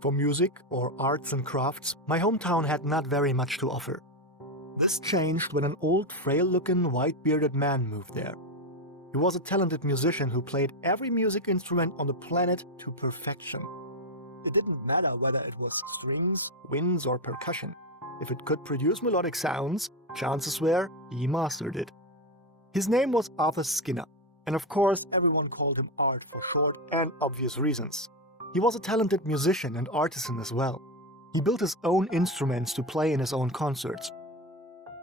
For music or arts and crafts, my hometown had not very much to offer. This changed when an old, frail-looking, white-bearded man moved there. He was a talented musician who played every music instrument on the planet to perfection. It didn't matter whether it was strings, winds, or percussion. If it could produce melodic sounds, chances were he mastered it. His name was Arthur Skinner, and of course everyone called him Art for short and obvious reasons. He was a talented musician and artisan as well. He built his own instruments to play in his own concerts.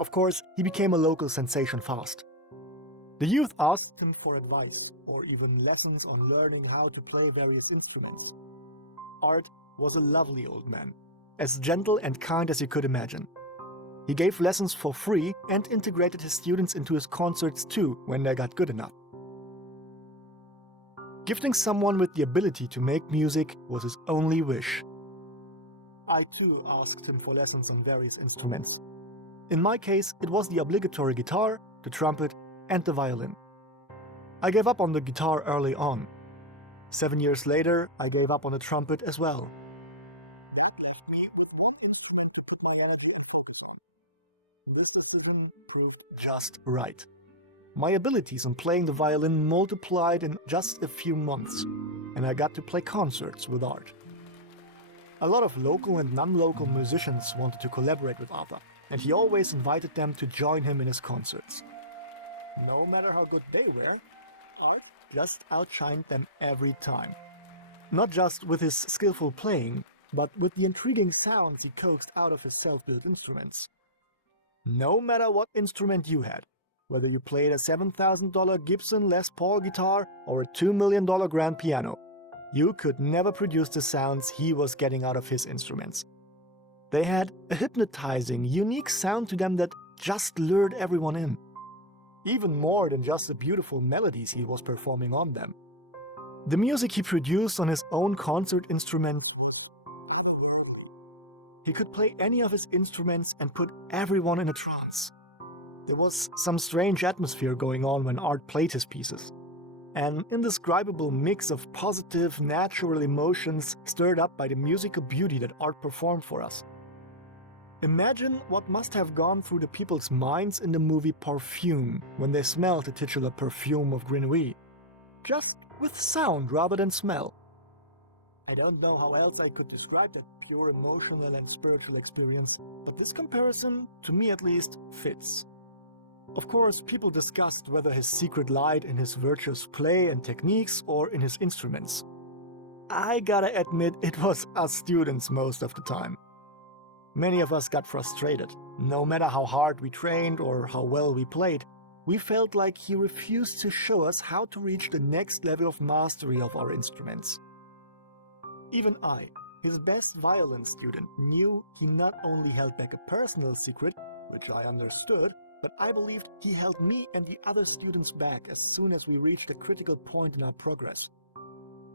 Of course, he became a local sensation fast. The youth asked him for advice, or even lessons on learning how to play various instruments. Art was a lovely old man, as gentle and kind as you could imagine. He gave lessons for free and integrated his students into his concerts too when they got good enough. Gifting someone with the ability to make music was his only wish. I too asked him for lessons on various instruments. In my case, it was the obligatory guitar, the trumpet, and the violin. I gave up on the guitar early on. 7 years later, I gave up on the trumpet as well. That left me with one instrument to put my energy and focus on. This decision proved just right. My abilities in playing the violin multiplied in just a few months, and I got to play concerts with Art. A lot of local and non-local musicians wanted to collaborate with Arthur, and he always invited them to join him in his concerts. No matter how good they were, Art just outshined them every time. Not just with his skillful playing, but with the intriguing sounds he coaxed out of his self-built instruments. No matter what instrument you had, whether you played a $7,000 Gibson Les Paul guitar or a $2 million grand piano, you could never produce the sounds he was getting out of his instruments. They had a hypnotizing, unique sound to them that just lured everyone in. Even more than just the beautiful melodies he was performing on them. The music he produced on his own concert instrument. He could play any of his instruments and put everyone in a trance. There was some strange atmosphere going on when Art played his pieces. An indescribable mix of positive, natural emotions stirred up by the musical beauty that Art performed for us. Imagine what must have gone through the people's minds in the movie Perfume when they smelled the titular perfume of Grenouille. Just with sound rather than smell. I don't know how else I could describe that pure emotional and spiritual experience, but this comparison, to me at least, fits. Of course, people discussed whether his secret lied in his virtuous play and techniques or in his instruments. I gotta admit, it was us students most of the time. Many of us got frustrated. No matter how hard we trained or how well we played, we felt like he refused to show us how to reach the next level of mastery of our instruments. Even I, his best violin student, knew he not only held back a personal secret, which I understood, but I believed he held me and the other students back as soon as we reached a critical point in our progress.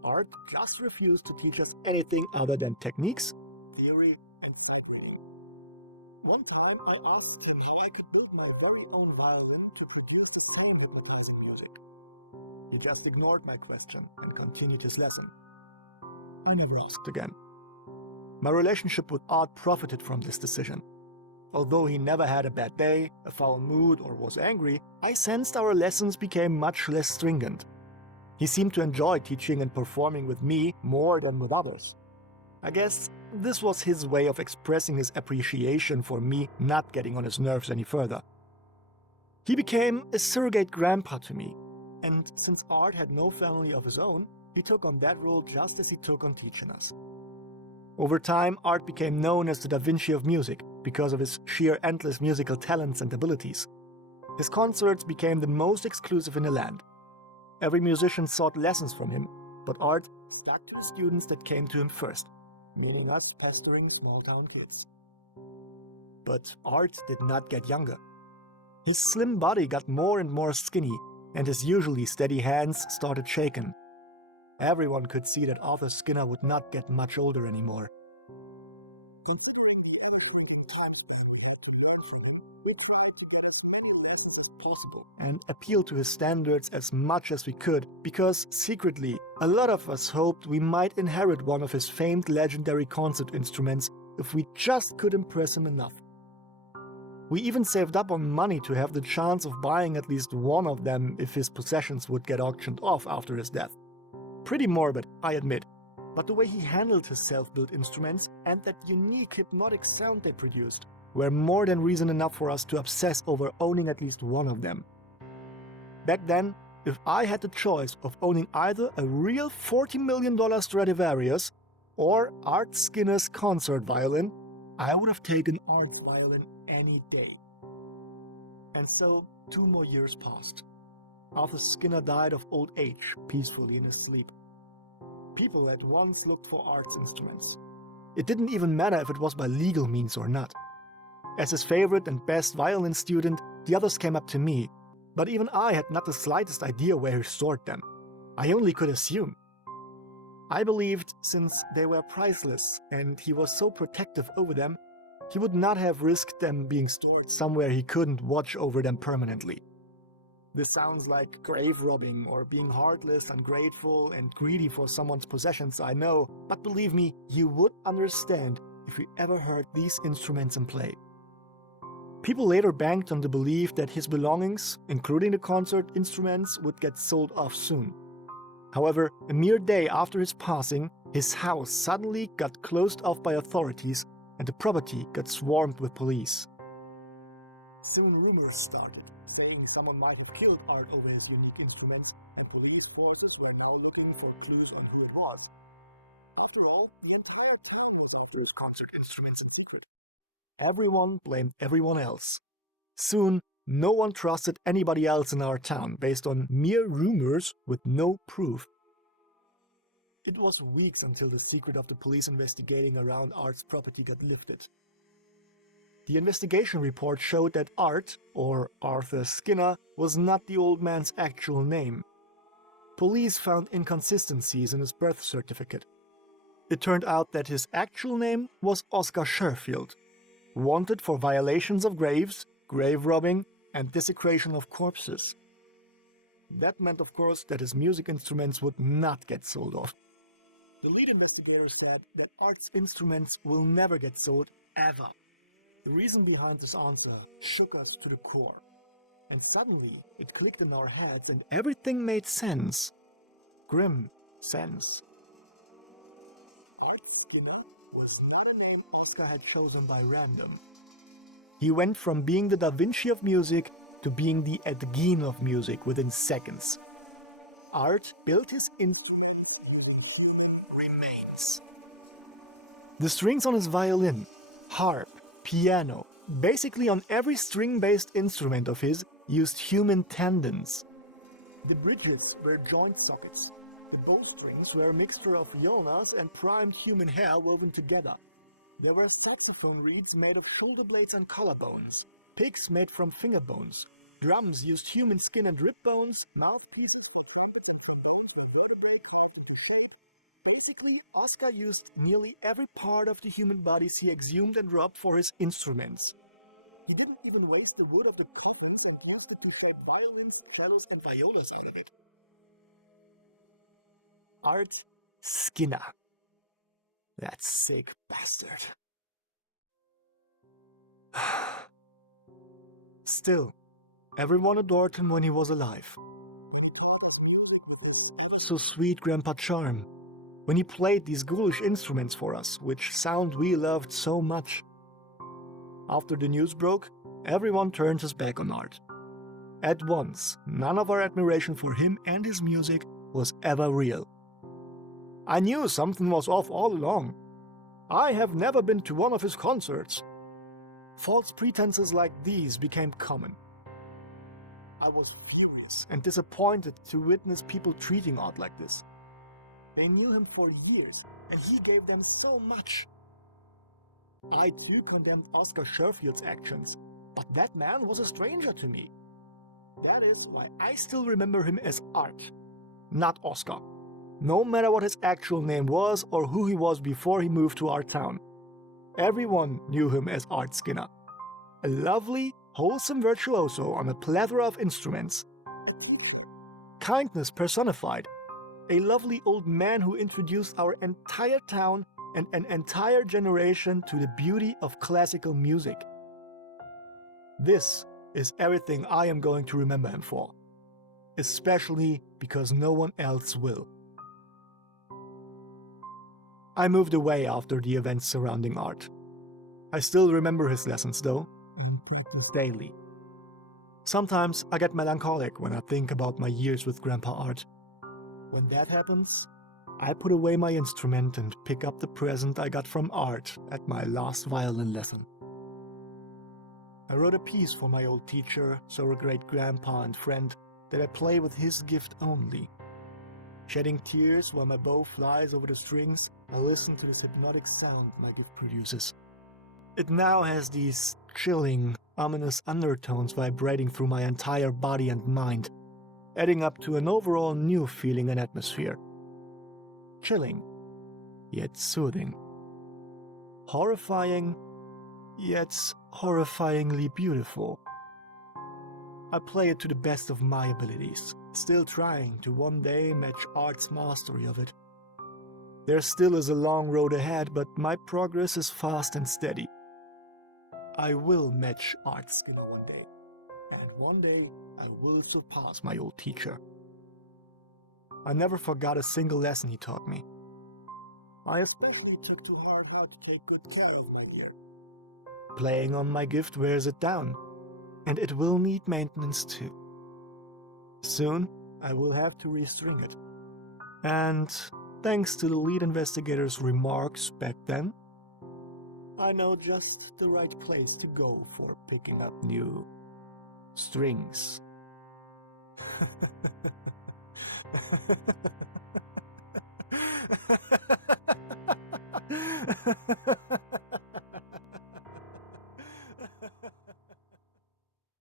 Art just refused to teach us anything other than techniques, theory, and theory. One time I asked him how I could build my very own violin to produce the same hypnotizing music. He just ignored my question and continued his lesson. I never asked again. My relationship with Art profited from this decision. Although he never had a bad day, a foul mood, or was angry, I sensed our lessons became much less stringent. He seemed to enjoy teaching and performing with me more than with others. I guess this was his way of expressing his appreciation for me not getting on his nerves any further. He became a surrogate grandpa to me, and since Art had no family of his own, he took on that role just as he took on teaching us. Over time, Art became known as the Da Vinci of music because of his sheer endless musical talents and abilities. His concerts became the most exclusive in the land. Every musician sought lessons from him, but Art stuck to the students that came to him first, meaning us pestering small-town kids. But Art did not get younger. His slim body got more and more skinny, and his usually steady hands started shaking. Everyone could see that Arthur Skinner would not get much older anymore. possible and appeal to his standards as much as we could, because secretly, a lot of us hoped we might inherit one of his famed legendary concert instruments if we just could impress him enough. We even saved up on money to have the chance of buying at least one of them if his possessions would get auctioned off after his death. Pretty morbid, I admit, but the way he handled his self-built instruments and that unique hypnotic sound they produced were more than reason enough for us to obsess over owning at least one of them. Back then, if I had the choice of owning either a real $40 million Stradivarius or Art Skinner's concert violin, I would have taken Art's violin any day. And so, 2 more years passed. Arthur Skinner died of old age peacefully in his sleep. People at once looked for Art's instruments. It didn't even matter if it was by legal means or not. As his favorite and best violin student, the others came up to me, but even I had not the slightest idea where he stored them. I only could assume. I believed since they were priceless and he was so protective over them, he would not have risked them being stored somewhere he couldn't watch over them permanently. This sounds like grave robbing or being heartless, ungrateful, and greedy for someone's possessions, I know, but believe me, you would understand if you ever heard these instruments in play. People later banked on the belief that his belongings, including the concert instruments, would get sold off soon. However, a mere day after his passing, his house suddenly got closed off by authorities and the property got swarmed with police. Soon rumors started, saying someone might have killed Art over his unique instruments, and police forces were now looking for clues on who it was. After all, the entire town was after his concert instruments in secret. Everyone blamed everyone else. Soon, no one trusted anybody else in our town based on mere rumors with no proof. It was weeks until the secret of the police investigating around Art's property got lifted. The investigation report showed that Art, or Arthur Skinner, was not the old man's actual name. Police found inconsistencies in his birth certificate. It turned out that his actual name was Oscar Sherfield, wanted for violations of graves, grave robbing, and desecration of corpses. That meant, of course, that his music instruments would not get sold off. The lead investigator said that Art's instruments will never get sold, ever. The reason behind this answer shook us to the core. And suddenly, it clicked in our heads and everything made sense. Grim sense. Art Skinner was not a name Oscar had chosen by random. He went from being the Da Vinci of music to being the Ed Gein of music within seconds. Art built his instruments. Remains. The strings on his violin, harp, piano, basically on every string-based instrument of his, used human tendons. The bridges were joint sockets. The bowstrings were a mixture of ulnas and primed human hair woven together. There were saxophone reeds made of shoulder blades and collarbones, picks made from finger bones, drums used human skin and rib bones, mouthpieces from bones and vertebrae dropped into shape. Basically, Oscar used nearly every part of the human bodies he exhumed and robbed for his instruments. He didn't even waste the wood of the coffins and cast it to shape violins, cellos, and violas out of it. Art Skinner. That sick bastard. Still, everyone adored him when he was alive. So sweet Grandpa charm, when he played these ghoulish instruments for us, which sound we loved so much. After the news broke, everyone turned his back on Art. At once, none of our admiration for him and his music was ever real. I knew something was off all along. I have never been to one of his concerts. False pretenses like these became common. I was furious and disappointed to witness people treating Art like this. They knew him for years, and he gave them so much. I too condemned Oscar Sherfield's actions, but that man was a stranger to me. That is why I still remember him as Art, not Oscar. No matter what his actual name was or who he was before he moved to our town. Everyone knew him as Art Skinner. A lovely, wholesome virtuoso on a plethora of instruments. Kindness personified, a lovely old man who introduced our entire town and an entire generation to the beauty of classical music. This is everything I am going to remember him for, especially because no one else will. I moved away after the events surrounding Art. I still remember his lessons though, daily. Sometimes I get melancholic when I think about my years with Grandpa Art. When that happens, I put away my instrument and pick up the present I got from Art at my last violin lesson. I wrote a piece for my old teacher, so a great grandpa and friend, that I play with his gift only. Shedding tears while my bow flies over the strings, I listen to this hypnotic sound my gift produces. It now has these chilling, ominous undertones vibrating through my entire body and mind, adding up to an overall new feeling and atmosphere. Chilling, yet soothing. Horrifying, yet horrifyingly beautiful. I play it to the best of my abilities, still trying to one day match Art's mastery of it. There still is a long road ahead, but my progress is fast and steady. I will match Art's skill one day, and one day I will surpass my old teacher. I never forgot a single lesson he taught me. I especially took to heart how to take good care of my ear. Playing on my gift wears it down, and it will need maintenance too. Soon, I will have to restring it. And thanks to the lead investigator's remarks back then, I know just the right place to go for picking up new strings.